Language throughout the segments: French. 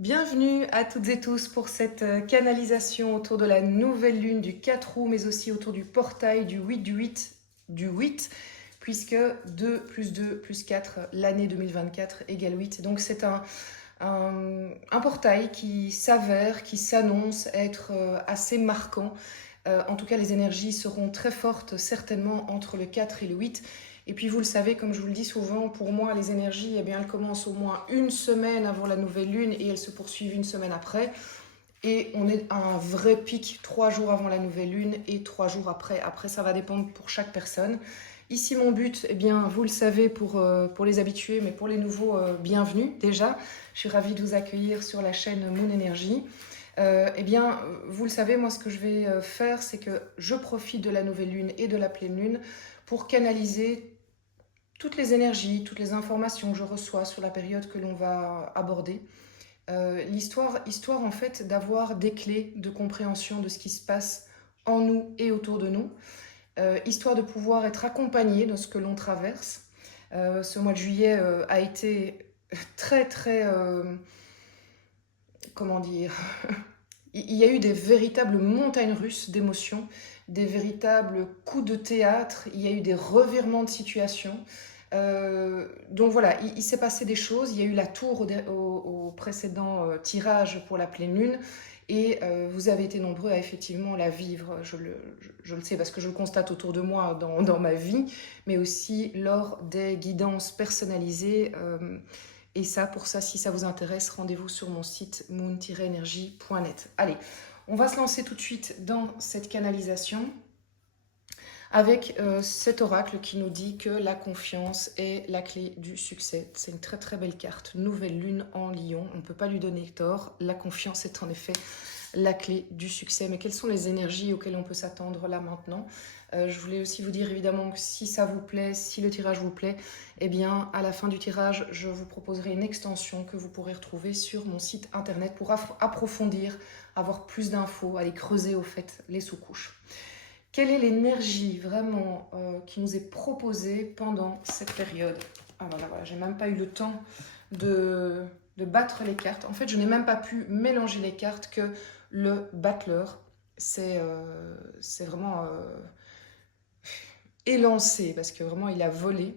Bienvenue à toutes et tous pour cette canalisation autour de la nouvelle lune du 4 août, mais aussi autour du portail du 8 du 8, puisque 2 plus 2 plus 4, l'année 2024 égale 8. Donc c'est un portail qui s'avère, qui s'annonce être assez marquant. En tout cas, les énergies seront très fortes, certainement entre le 4 et le 8. Et puis vous le savez, comme je vous le dis souvent, pour moi, les énergies, eh bien, elles commencent au moins une semaine avant la nouvelle lune et elles se poursuivent une semaine après. Et on est à un vrai pic 3 jours avant la nouvelle lune et 3 jours après. Après, ça va dépendre pour chaque personne. Ici, mon but, eh bien, vous le savez pour les habitués, mais pour les nouveaux, bienvenue déjà. Je suis ravie de vous accueillir sur la chaîne Moon Energy. Eh bien, vous le savez, moi, ce que je vais faire, c'est que je profite de la nouvelle lune et de la pleine lune pour canaliser toutes les énergies, toutes les informations que je reçois sur la période que l'on va aborder. Histoire en fait d'avoir des clés de compréhension de ce qui se passe en nous et autour de nous, histoire de pouvoir être accompagné dans ce que l'on traverse. Ce mois de juillet a été très très, comment dire, il y a eu des véritables montagnes russes d'émotions, des véritables coups de théâtre, il y a eu des revirements de situation. Donc voilà, il s'est passé des choses. Il y a eu la tour au précédent tirage pour la pleine lune. Et vous avez été nombreux à effectivement la vivre. Je le sais parce que je le constate autour de moi dans ma vie, mais aussi lors des guidances personnalisées. Et ça, pour ça, si ça vous intéresse, rendez-vous sur mon site moon-energy.net. Allez, on va se lancer tout de suite dans cette canalisation avec cet oracle qui nous dit que la confiance est la clé du succès. C'est une très très belle carte. Nouvelle lune en Lion, on ne peut pas lui donner tort. La confiance est en effet la clé du succès. Mais quelles sont les énergies auxquelles on peut s'attendre là maintenant? Je voulais aussi vous dire évidemment que si ça vous plaît, si le tirage vous plaît, eh bien à la fin du tirage, je vous proposerai une extension que vous pourrez retrouver sur mon site internet pour approfondir, avoir plus d'infos, aller creuser au fait les sous-couches. Quelle est l'énergie vraiment qui nous est proposée pendant cette période? Ah voilà, j'ai même pas eu le temps de battre les cartes. En fait, je n'ai même pas pu mélanger les cartes que le battleur. C'est vraiment élancé parce que vraiment il a volé.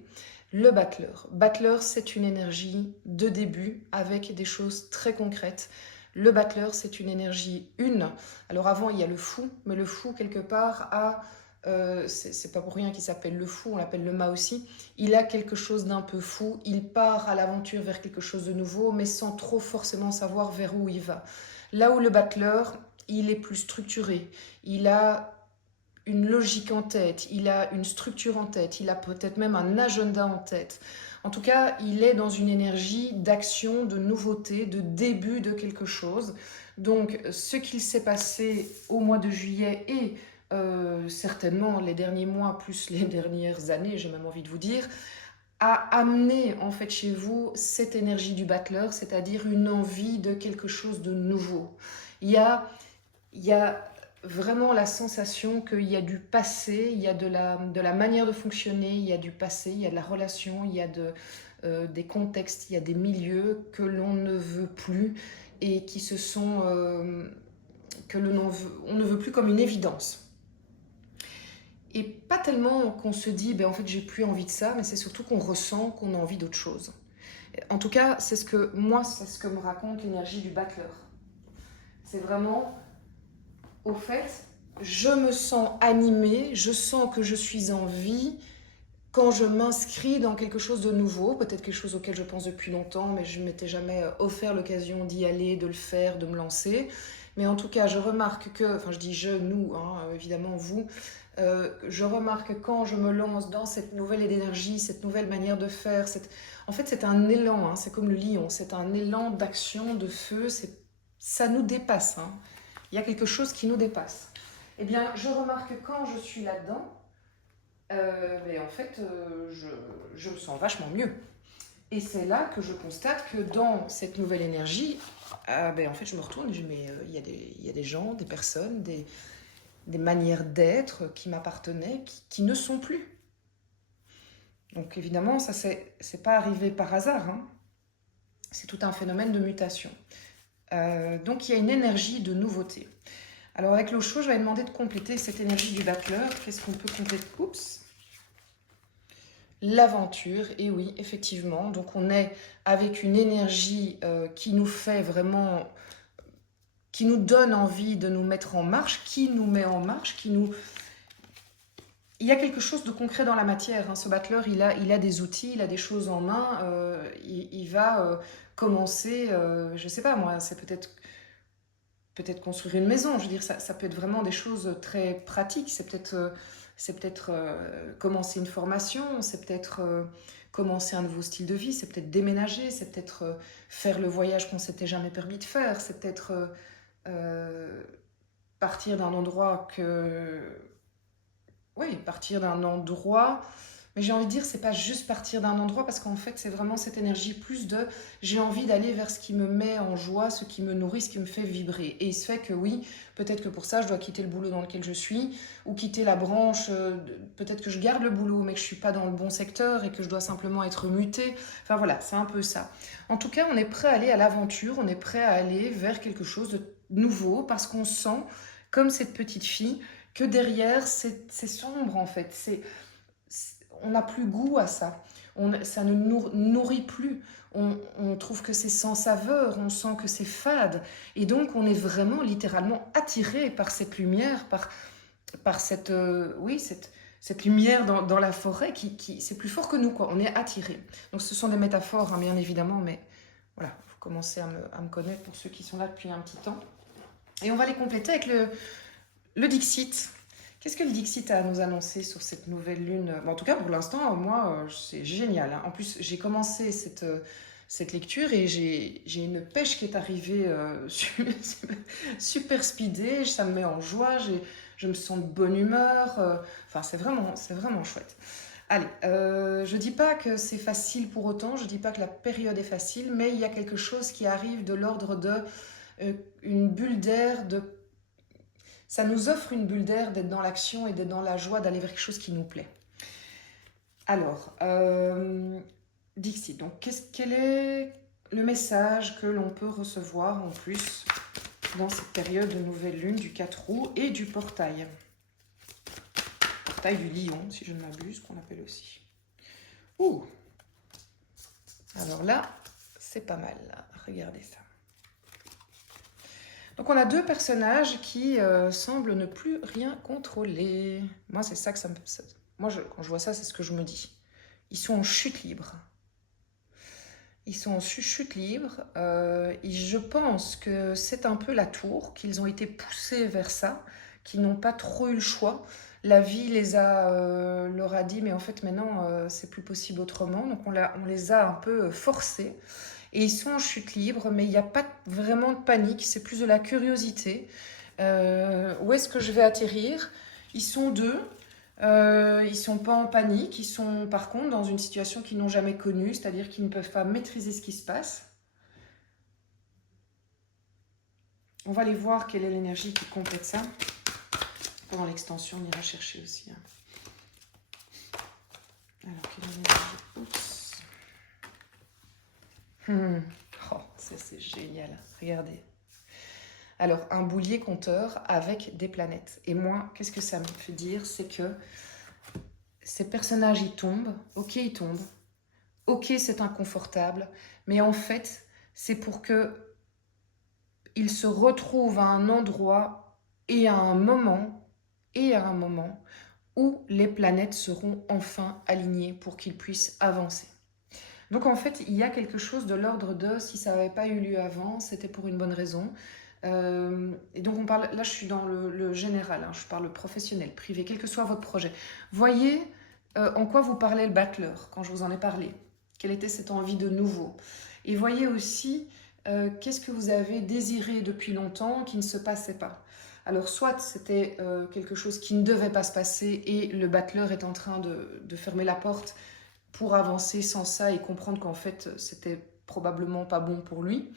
Le battleur. Battleur, c'est une énergie de début avec des choses très concrètes. Le battleur, c'est une énergie une. Alors avant, il y a le fou, mais le fou, quelque part, c'est pas pour rien qu'il s'appelle le fou, on l'appelle le mât aussi. Il a quelque chose d'un peu fou, il part à l'aventure vers quelque chose de nouveau, mais sans trop forcément savoir vers où il va. Là où le battleur, il est plus structuré, il a une logique en tête, il a une structure en tête, il a peut-être même un agenda en tête. En tout cas, il est dans une énergie d'action, de nouveauté, de début de quelque chose. Donc, ce qu'il s'est passé au mois de juillet et certainement les derniers mois, plus les dernières années, j'ai même envie de vous dire, a amené en fait chez vous cette énergie du battleur, c'est-à-dire une envie de quelque chose de nouveau. Il y a vraiment la sensation qu'il y a du passé, il y a de la manière de fonctionner, il y a du passé, il y a de la relation, il y a des contextes, il y a des milieux que l'on ne veut plus et qui se sont que on ne veut plus comme une évidence. Et pas tellement qu'on se dit, ben en fait j'ai plus envie de ça, mais c'est surtout qu'on ressent qu'on a envie d'autre chose. En tout cas, c'est ce que me raconte l'énergie du battleur. C'est vraiment, au fait, je me sens animée, je sens que je suis en vie quand je m'inscris dans quelque chose de nouveau, peut-être quelque chose auquel je pense depuis longtemps, mais je ne m'étais jamais offert l'occasion d'y aller, de le faire, de me lancer. Mais en tout cas, je remarque que, enfin je dis je, nous, hein, évidemment vous, je remarque quand je me lance dans cette nouvelle énergie, cette nouvelle manière de faire, en fait c'est un élan, hein, c'est comme le lion, c'est un élan d'action, de feu, ça nous dépasse, hein. Il y a quelque chose qui nous dépasse. Eh bien, je remarque quand je suis là-dedans, mais en fait, je me sens vachement mieux. Et c'est là que je constate que dans cette nouvelle énergie, ben en fait, je me retourne et je dis, mais il y a des gens, des personnes, des manières d'être qui m'appartenaient, qui ne sont plus. Donc évidemment, ça c'est pas arrivé par hasard, hein. C'est tout un phénomène de mutation. Donc il y a une énergie de nouveauté. Alors avec l'eau chaude, je vais demander de compléter cette énergie du battleur. Qu'est-ce qu'on peut compléter? Oups. L'aventure, et oui, effectivement. Donc on est avec une énergie qui nous fait vraiment, qui nous donne envie de nous mettre en marche, qui nous met en marche, qui nous... Il y a quelque chose de concret dans la matière. Hein. Ce battleur, il a des outils, il a des choses en main. Il va commencer, je ne sais pas moi, c'est peut-être construire une maison. Je veux dire, ça peut être vraiment des choses très pratiques. C'est peut-être commencer une formation, c'est peut-être commencer un nouveau style de vie, c'est peut-être déménager, c'est peut-être faire le voyage qu'on ne s'était jamais permis de faire, c'est peut-être partir d'un endroit que... Oui, partir d'un endroit, mais j'ai envie de dire, c'est pas juste partir d'un endroit, parce qu'en fait, c'est vraiment cette énergie plus de j'ai envie d'aller vers ce qui me met en joie, ce qui me nourrit, ce qui me fait vibrer. Et il se fait que oui, peut-être que pour ça, je dois quitter le boulot dans lequel je suis, ou quitter la branche, peut-être que je garde le boulot, mais que je suis pas dans le bon secteur et que je dois simplement être mutée. Enfin voilà, c'est un peu ça. En tout cas, on est prêt à aller à l'aventure, on est prêt à aller vers quelque chose de nouveau, parce qu'on sent, comme cette petite fille, que derrière, c'est sombre en fait. On n'a plus goût à ça. Ça ne nous nourrit plus. On trouve que c'est sans saveur, on sent que c'est fade. Et donc, on est vraiment littéralement attiré par cette lumière, par cette, oui, cette lumière dans la forêt qui c'est plus fort que nous, quoi. On est attiré. Donc, ce sont des métaphores, hein, bien évidemment, mais voilà, il faut commencer à me connaître pour ceux qui sont là depuis un petit temps. Et on va les compléter avec le Dixit. Qu'est-ce que le Dixit a à nous annoncer sur cette nouvelle lune? En tout cas, pour l'instant, moi, c'est génial. Hein. En plus, j'ai commencé cette lecture et j'ai une pêche qui est arrivée super speedée. Ça me met en joie, je me sens de bonne humeur. Enfin, c'est vraiment chouette. Allez, je dis pas que c'est facile pour autant, je dis pas que la période est facile, mais il y a quelque chose qui arrive de l'ordre de une bulle d'air, ça nous offre une bulle d'air d'être dans l'action et d'être dans la joie, d'aller vers quelque chose qui nous plaît. Alors, Dixit, donc quel est le message que l'on peut recevoir en plus dans cette période de nouvelle lune du 4 août et du portail? Portail du lion, si je ne m'abuse, qu'on appelle aussi. Ouh! Alors là, c'est pas mal, là. Regardez ça. Donc on a deux personnages qui semblent ne plus rien contrôler. Moi, c'est ça que ça me... quand je vois ça, c'est ce que je me dis. Ils sont en chute libre. Ils sont en chute libre. Et je pense que c'est un peu la tour, qu'ils ont été poussés vers ça, qu'ils n'ont pas trop eu le choix. La vie leur a dit, mais en fait maintenant, c'est plus possible autrement. Donc on les a un peu forcés. Et ils sont en chute libre, mais il n'y a pas vraiment de panique, c'est plus de la curiosité. Où est-ce que je vais atterrir? Ils sont deux, ils ne sont pas en panique, ils sont par contre dans une situation qu'ils n'ont jamais connue, c'est-à-dire qu'ils ne peuvent pas maîtriser ce qui se passe. On va aller voir quelle est l'énergie qui complète ça. Pendant l'extension, on ira chercher aussi. Hein. Alors, quelle est l'énergie? Oups. Oh, ça c'est génial, regardez. Alors, un boulier compteur avec des planètes. Et moi, qu'est-ce que ça me fait dire? C'est que ces personnages, ils tombent. Ok, ils tombent. Ok, c'est inconfortable. Mais en fait, c'est pour que ils se retrouvent à un endroit et à un moment où les planètes seront enfin alignées pour qu'ils puissent avancer. Donc en fait, il y a quelque chose de l'ordre de si ça n'avait pas eu lieu avant, c'était pour une bonne raison. Et donc on parle, là je suis dans le général, hein, je parle professionnel, privé, quel que soit votre projet. Voyez en quoi vous parlez le battleur quand je vous en ai parlé. Quelle était cette envie de nouveau. Et voyez aussi qu'est-ce que vous avez désiré depuis longtemps qui ne se passait pas. Alors soit c'était quelque chose qui ne devait pas se passer et le battleur est en train de fermer la porte pour avancer sans ça et comprendre qu'en fait, c'était probablement pas bon pour lui.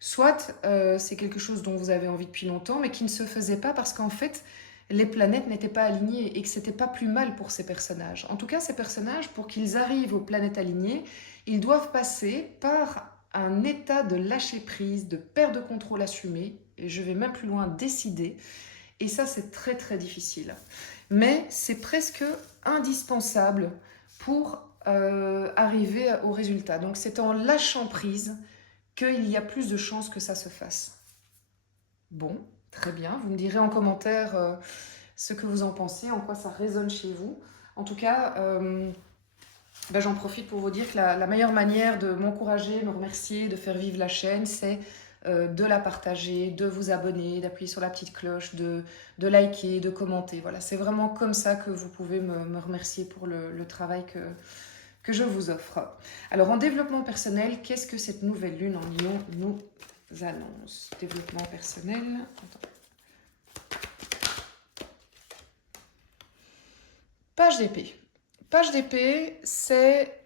Soit c'est quelque chose dont vous avez envie depuis longtemps, mais qui ne se faisait pas parce qu'en fait, les planètes n'étaient pas alignées et que c'était pas plus mal pour ces personnages. En tout cas, ces personnages, pour qu'ils arrivent aux planètes alignées, ils doivent passer par un état de lâcher prise, de perte de contrôle assumé, et je vais même plus loin, décider. Et ça, c'est très très difficile. Mais c'est presque indispensable pour arriver au résultat. Donc c'est en lâchant prise qu'il y a plus de chances que ça se fasse. Bon, très bien. Vous me direz en commentaire ce que vous en pensez, en quoi ça résonne chez vous. En tout cas, j'en profite pour vous dire que la meilleure manière de m'encourager, me remercier, de faire vivre la chaîne, c'est de la partager, de vous abonner, d'appuyer sur la petite cloche, de liker, de commenter. Voilà, c'est vraiment comme ça que vous pouvez me remercier pour le travail que je vous offre. Alors, en développement personnel, qu'est-ce que cette nouvelle lune en Lion nous annonce? Développement personnel. Attends. Page d'épée. Page d'épée, c'est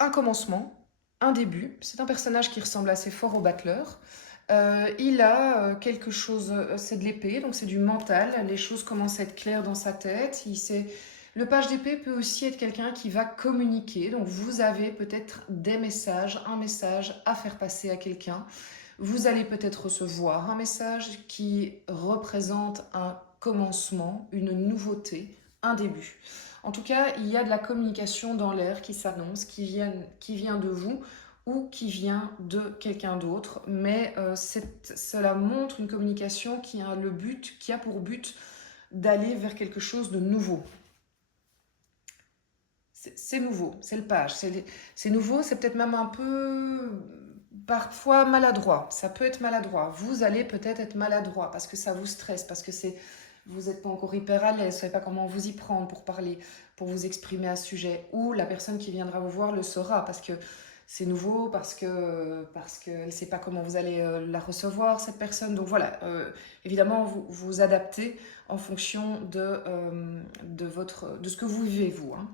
un commencement, un début. C'est un personnage qui ressemble assez fort au battleur. Il a quelque chose, c'est de l'épée, donc c'est du mental. Les choses commencent à être claires dans sa tête. Le page d'épée peut aussi être quelqu'un qui va communiquer. Donc vous avez peut-être des messages, un message à faire passer à quelqu'un. Vous allez peut-être recevoir un message qui représente un commencement, une nouveauté, un début. En tout cas, il y a de la communication dans l'air qui s'annonce, qui vient de vous ou qui vient de quelqu'un d'autre. Mais cela montre une communication qui a pour but d'aller vers quelque chose de nouveau. C'est nouveau, c'est le page. C'est nouveau, c'est peut-être même un peu parfois maladroit. Ça peut être maladroit. Vous allez peut-être être maladroit parce que ça vous stresse, parce que vous n'êtes pas encore hyper à l'aise, vous ne savez pas comment vous y prendre pour parler, pour vous exprimer à ce sujet. Ou la personne qui viendra vous voir le saura parce que c'est nouveau, parce qu'elle ne sait pas comment vous allez la recevoir, cette personne. Donc voilà, évidemment, vous adaptez en fonction de ce que vous vivez, vous. Hein.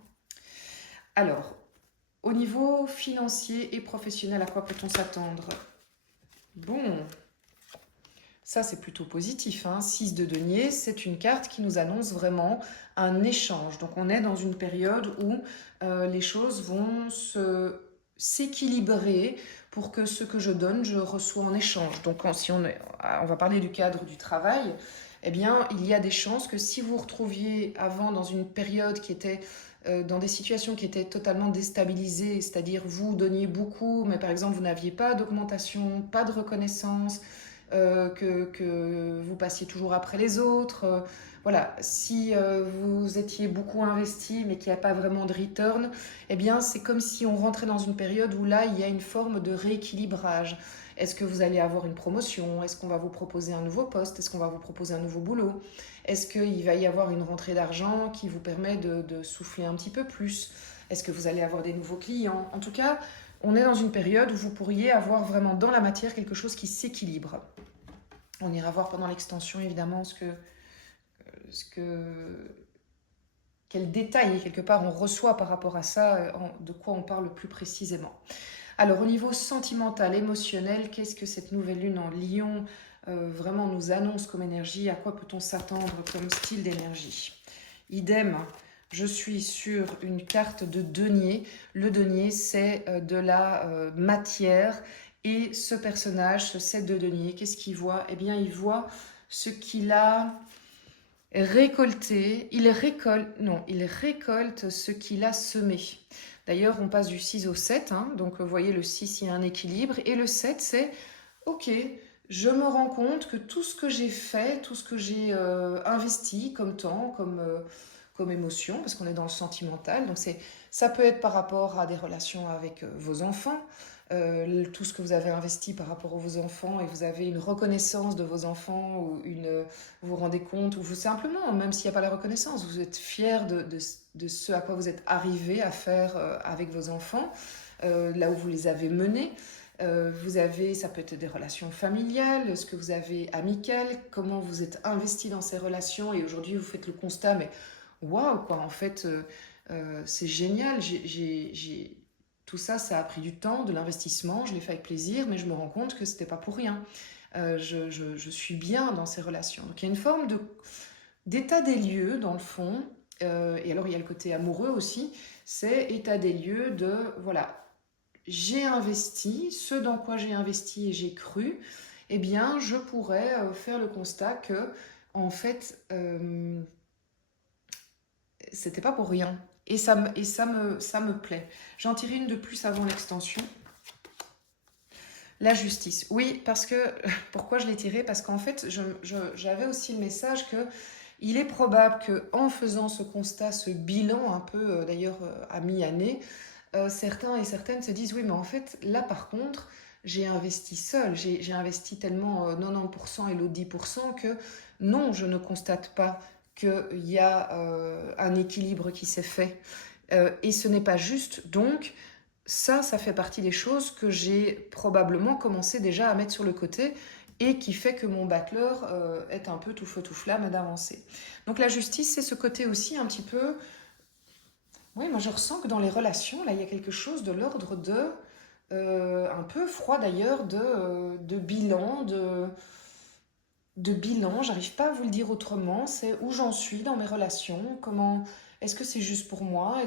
Alors, au niveau financier et professionnel, à quoi peut-on s'attendre? Bon, ça c'est plutôt positif. 6 de denier, c'est une carte qui nous annonce vraiment un échange. Donc on est dans une période où les choses vont s'équilibrer pour que ce que je donne, je reçois en échange. Donc si on va parler du cadre du travail, eh bien il y a des chances que si vous vous retrouviez avant dans une période qui était dans des situations qui étaient totalement déstabilisées, c'est-à-dire vous donniez beaucoup, mais par exemple vous n'aviez pas d'augmentation, pas de reconnaissance, que vous passiez toujours après les autres. Voilà, si vous étiez beaucoup investi mais qu'il n'y a pas vraiment de return, eh bien c'est comme si on rentrait dans une période où là il y a une forme de rééquilibrage. Est-ce que vous allez avoir une promotion? Est-ce qu'on va vous proposer un nouveau poste? Est-ce qu'on va vous proposer un nouveau boulot? Est-ce qu'il va y avoir une rentrée d'argent qui vous permet de souffler un petit peu plus? Est-ce que vous allez avoir des nouveaux clients? En tout cas, on est dans une période où vous pourriez avoir vraiment dans la matière quelque chose qui s'équilibre. On ira voir pendant l'extension évidemment quel détail quelque part on reçoit par rapport à ça, de quoi on parle plus précisément. Alors au niveau sentimental, émotionnel, qu'est-ce que cette nouvelle lune en Lion vraiment nous annonce comme énergie? À quoi peut-on s'attendre comme style d'énergie? Idem, je suis sur une carte de denier. Le denier, c'est de la matière. Et ce personnage, ce 7 de denier, qu'est-ce qu'il voit? Eh bien, il voit ce qu'il a récolté. Il récolte ce qu'il a semé. D'ailleurs, on passe du 6 au 7. Donc, vous voyez, le 6, il y a un équilibre. Et le 7, c'est « Ok, je me rends compte que tout ce que j'ai fait, tout ce que j'ai investi comme temps, comme émotion, parce qu'on est dans le sentimental. Donc ça peut être par rapport à des relations avec vos enfants, tout ce que vous avez investi par rapport à vos enfants et vous avez une reconnaissance de vos enfants ou vous vous rendez compte, ou vous simplement, même s'il n'y a pas la reconnaissance, vous êtes fier de ce à quoi vous êtes arrivé à faire avec vos enfants, là où vous les avez menés. Ça peut être des relations familiales, ce que vous avez amicales, comment vous êtes investi dans ces relations et aujourd'hui vous faites le constat, mais waouh quoi, en fait c'est génial, tout ça, ça a pris du temps, de l'investissement, je l'ai fait avec plaisir, mais je me rends compte que c'était pas pour rien. Je suis bien dans ces relations. Donc il y a une forme d'état des lieux dans le fond, et alors il y a le côté amoureux aussi, c'est état des lieux de, voilà, j'ai investi, ce dans quoi j'ai investi et j'ai cru, eh bien, je pourrais faire le constat que, en fait, c'était pas pour rien. Et ça me plaît. J'en tire une de plus avant l'extension. La justice. Oui, parce que, pourquoi je l'ai tirée? Parce qu'en fait, j'avais aussi le message que il est probable qu'en faisant ce constat, ce bilan un peu, d'ailleurs, à mi-année, certains et certaines se disent, oui, mais en fait, là, par contre, j'ai investi seul. J'ai investi tellement 90% et l'autre 10% que non, je ne constate pas qu'il y a un équilibre qui s'est fait. Et ce n'est pas juste. Donc, ça fait partie des choses que j'ai probablement commencé déjà à mettre sur le côté et qui fait que mon battleur est un peu tout feu tout flamme d'avancer. Donc la justice, c'est ce côté aussi un petit peu... Oui, moi je ressens que dans les relations, là, il y a quelque chose de l'ordre de... un peu froid d'ailleurs, de bilan, de bilan, j'arrive pas à vous le dire autrement, c'est où j'en suis dans mes relations, comment... Est-ce que c'est juste pour moi?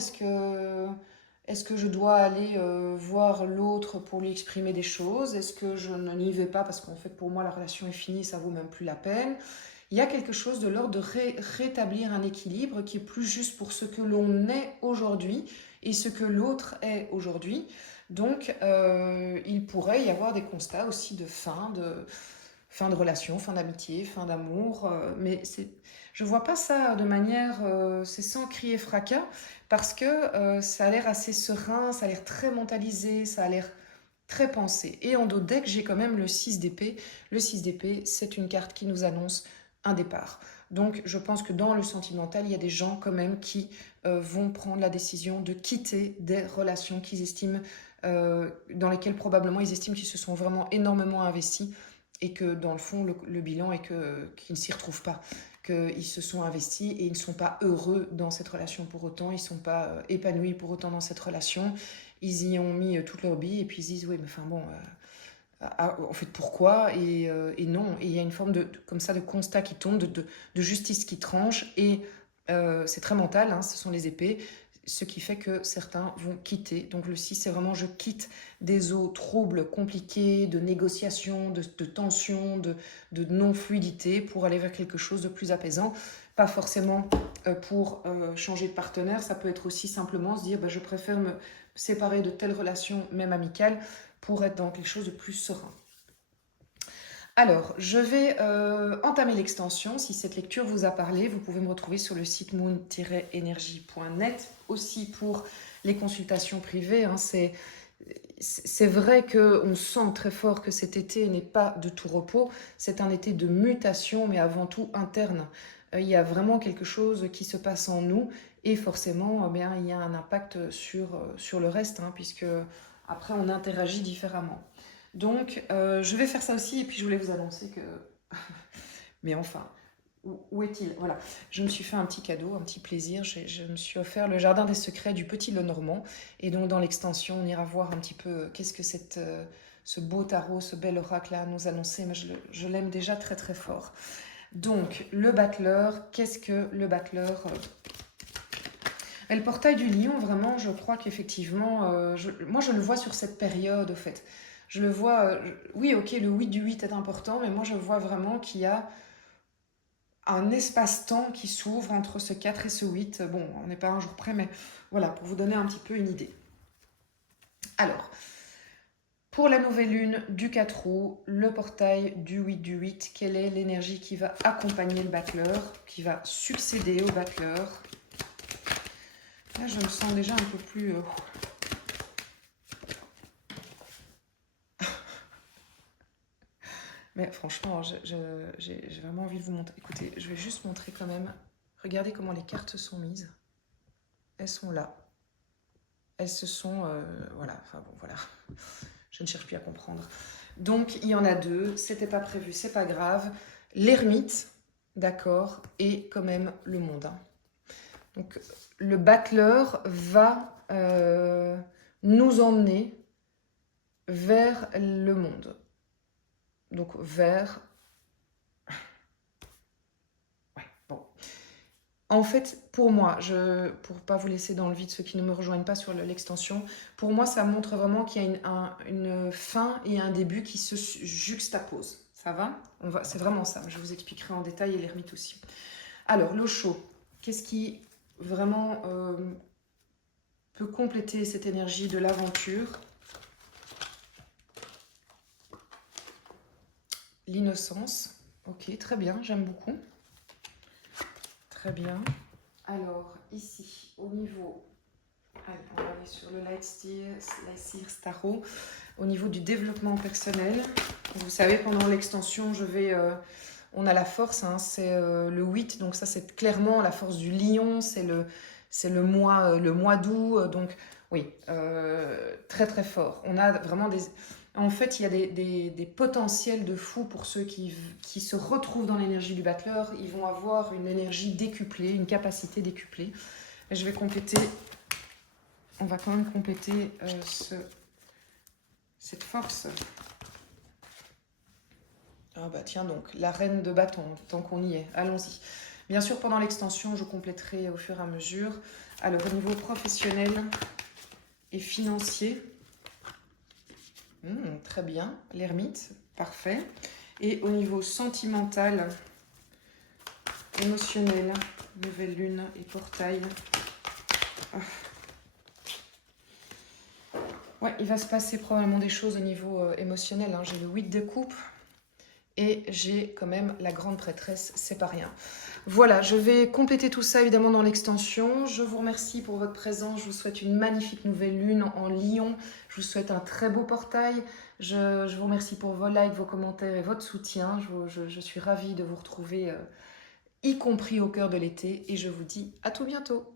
Est-ce que je dois aller voir l'autre pour lui exprimer des choses? Est-ce que je n'y vais pas parce qu'en fait pour moi la relation est finie, ça vaut même plus la peine? Il y a quelque chose de l'ordre de rétablir un équilibre qui est plus juste pour ce que l'on est aujourd'hui et ce que l'autre est aujourd'hui. Donc il pourrait y avoir des constats aussi de fin de relation, fin d'amitié, fin d'amour, mais je vois pas ça de manière, c'est sans crier fracas, parce que ça a l'air assez serein, ça a l'air très mentalisé, ça a l'air très pensé. Et en dos de deck, j'ai quand même le 6 d'épée. Le 6 d'épée, c'est une carte qui nous annonce un départ. Donc je pense que dans le sentimental, il y a des gens quand même qui vont prendre la décision de quitter des relations qu'ils estiment, dans lesquelles probablement ils estiment qu'ils se sont vraiment énormément investis et que dans le fond, le bilan est qu'ils ne s'y retrouvent pas, qu'ils se sont investis et ils ne sont pas heureux dans cette relation pour autant, ils ne sont pas épanouis pour autant dans cette relation, ils y ont mis toute leur bille et puis ils se disent, oui, mais enfin bon, en fait, pourquoi et non, et il y a une forme comme ça, de constat qui tombe, de justice qui tranche, et c'est très mental, hein, ce sont les épées, ce qui fait que certains vont quitter. Donc le 6, c'est vraiment je quitte des eaux troubles, compliquées, de négociations, de tensions, de non-fluidité pour aller vers quelque chose de plus apaisant. Pas forcément pour changer de partenaire, ça peut être aussi simplement se dire bah, je préfère me séparer de telle relation, même amicale, pour être dans quelque chose de plus serein. Alors, je vais entamer l'extension. Si cette lecture vous a parlé, vous pouvez me retrouver sur le site moon-energie.net, aussi pour les consultations privées. Hein, c'est vrai qu'on sent très fort que cet été n'est pas de tout repos. C'est un été de mutation, mais avant tout interne. Il y a vraiment quelque chose qui se passe en nous et forcément, eh bien, il y a un impact sur le reste, hein, puisque après on interagit différemment. Donc, je vais faire ça aussi, et puis je voulais vous annoncer que... Mais enfin, où est-il? Voilà, je me suis fait un petit cadeau, un petit plaisir. Je me suis offert le jardin des secrets du Petit Lenormand. Et donc, dans l'extension, on ira voir un petit peu qu'est-ce que ce beau tarot, ce bel oracle a à nous annoncer. Mais je l'aime déjà très très fort. Donc, le battleur, qu'est-ce que le battleur et le portail du lion, vraiment, je crois qu'effectivement, moi je le vois sur cette période, au fait. Je le vois, oui, ok, le 8 du 8 est important, mais moi je vois vraiment qu'il y a un espace-temps qui s'ouvre entre ce 4 et ce 8. Bon, on n'est pas un jour près, mais voilà, pour vous donner un petit peu une idée. Alors, pour la nouvelle lune du 4 août, le portail du 8 du 8, quelle est l'énergie qui va accompagner le battleur, qui va succéder au battleur? Là, je me sens déjà un peu plus... Mais franchement, j'ai vraiment envie de vous montrer. Écoutez, je vais juste montrer quand même. Regardez comment les cartes sont mises. Elles sont là. Elles se sont... voilà, enfin bon, voilà. Je ne cherche plus à comprendre. Donc, il y en a deux. C'était pas prévu, c'est pas grave. L'ermite, d'accord, et quand même le mondain. Donc, le battleur va nous emmener vers le monde. Donc, vers... Ouais, bon. En fait, pour moi, pour pas vous laisser dans le vide ceux qui ne me rejoignent pas sur l'extension, pour moi, ça montre vraiment qu'il y a une fin et un début qui se juxtaposent. Ça va? C'est vraiment ça. Je vous expliquerai en détail et l'ermite aussi. Alors, l'Osho, qu'est-ce qui vraiment peut compléter cette énergie de l'aventure? L'innocence. Ok, très bien, j'aime beaucoup. Très bien. Alors, ici, au niveau... Allez, on va aller sur le Lightseer Starro. Au niveau du développement personnel, vous savez, pendant l'extension, on a la force, hein, c'est le 8, donc ça c'est clairement la force du lion, c'est le mois d'août, donc oui, très très fort. On a vraiment des... En fait, il y a des potentiels de fou pour ceux qui se retrouvent dans l'énergie du battleur. Ils vont avoir une énergie décuplée, une capacité décuplée. Et je vais compléter... On va quand même compléter cette force. Ah bah tiens donc, la reine de bâton, tant qu'on y est, allons-y. Bien sûr, pendant l'extension, je compléterai au fur et à mesure. Alors, au niveau professionnel et financier, très bien, l'ermite, parfait. Et au niveau sentimental, émotionnel, nouvelle lune et portail. Oh. Ouais, il va se passer probablement des choses au niveau émotionnel. Hein. J'ai le 8 de coupe. Et j'ai quand même la grande prêtresse, c'est pas rien. Voilà, je vais compléter tout ça évidemment dans l'extension. Je vous remercie pour votre présence. Je vous souhaite une magnifique nouvelle lune en Lion. Je vous souhaite un très beau portail. Je vous remercie pour vos likes, vos commentaires et votre soutien. Je suis ravie de vous retrouver, y compris au cœur de l'été. Et je vous dis à tout bientôt.